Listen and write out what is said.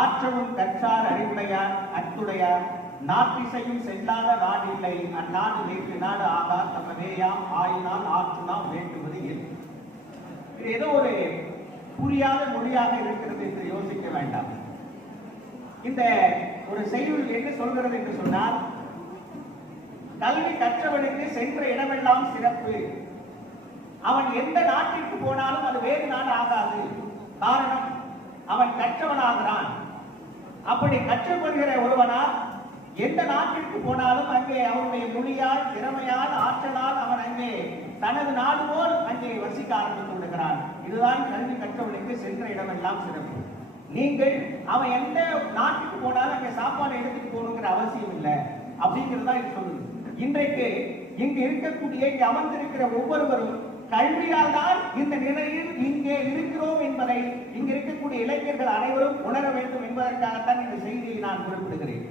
ஆற்றவும் கற்றார் அறிவுடையார் அத்துடையார் நாட்டிசையும் செல்லாத நாடில்லை அந்நாடு வேற்று நாடு ஆகார் தமதேயாம் ஆயினால் ஆற்றுநாம் வேண்டுவது இல்லை. ஏதோ ஒரு புரியாத மொழியாக இருக்கிறது என்று யோசிக்க வேண்டாம். இந்த ஒரு செய்யுள் என்ன சொல்கிறது என்று சொன்னால், கல்வி கற்றவனுக்கு சென்ற இடமெல்லாம் சிறப்பு. அவன் எந்த நாட்டிற்கு போனாலும் அது வேறு நாடு ஆகாது. காரணம், அவன் கற்றவனாகிறான். அப்படி கற்றுக்கொள்கிற ஒருவனால் எந்த நாட்டிற்கு போனாலும் அங்கே அவனுடைய மொழியால், திறமையால், ஆற்றலால் அவன் அங்கே தனது நாடு போல் அங்கே வசிக்க ஆரம்பித்து விடுகிறான். இதுதான் கல்வி கற்றவனுக்கு சென்ற இடமெல்லாம் சிறப்பு. நீங்கள் அவன் எந்த நாட்டுக்கு போனாலும் அங்கே சாப்பாடு எடுத்துட்டு போகணுங்கிற அவசியம் இல்லை அப்படிங்கிறதா இது சொல்லுது. இன்றைக்கு இங்கு இருக்கக்கூடிய, இங்கு அமர்ந்திருக்கிற ஒவ்வொருவரும் கல்வியால் தான் இந்த நிலையில் இங்கே இருக்கிறோம் என்பதை இங்கு இருக்கக்கூடிய இளைஞர்கள் அனைவரும் உணர வேண்டும் என்பதற்காகத்தான் இந்த செய்தியை நான் குறிப்பிடுகிறேன்.